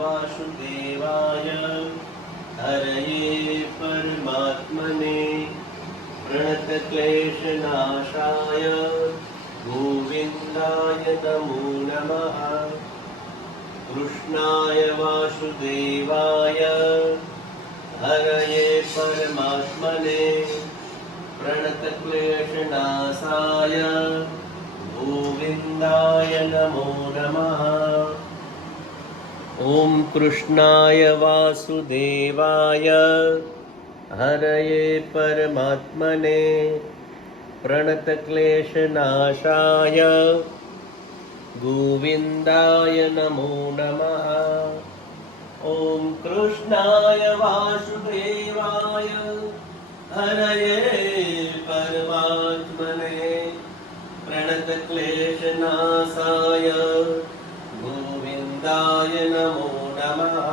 वासुदेवाय हरये परमात्मने प्रणतक्लेशनाशाय गोविन्दाय नमो नमः। कृष्णाय वासुदेवाय हरये परमात्मने प्रणतक्लेशनाशाय गोविन्दाय नमो नमः। ॐ कृष्णाय वासुदेवाय हरये परमात्मने प्रणतक्लेशनाशाय गोविन्दाय नमो नमः। ॐ कृष्णाय वासुदेवाय हरये परमात्मने प्रणतक्लेशनाशाय गोविन्दाय नमो नमः।